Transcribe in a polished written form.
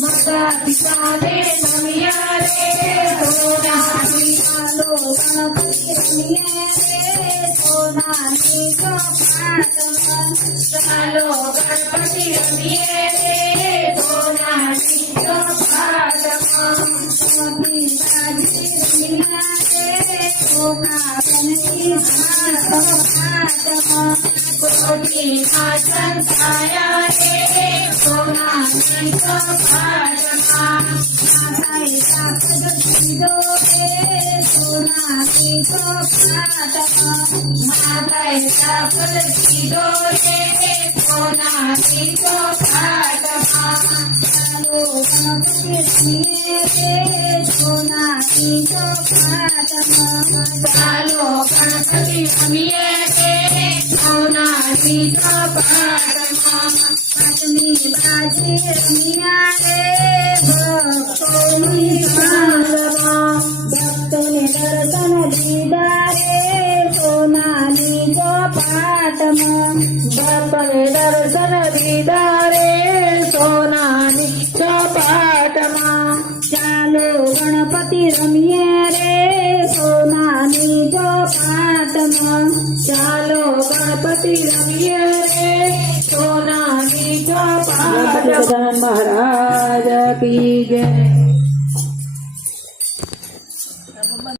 माता पिता ने रमिया रे सोनानी चालो गणपति रमिया रे सोनानी चौपाटमा चालो गणपति रमिया रे सोनानी चौपाटमा स्वामी राजी रमिया रे सोनानी चौपाटमा कोटि आसन छाया रे सोनानी चौपाटमा माताए सापद सीधो रे सोनानी चौपाटमा माताए सापद सीधो रे सोनानी चौपाटमा चालो गणपति रमिया रे सोनानी चौपाटमा चालो गणपति रमिया रे सोनानी चौपाटमा पाटनी बाजी रमिया रे भक्तोनी भागमा भक्तोने दर्शन दीदा रे सोनानी चौपाटमा भक्तोने दर्शन दीदा रे सोनानी चौपाटमा चालो गणपति रमिया रे सोनानी चौपाटमा चालो गणपति रमिया रे सोनानी चौपाटमा।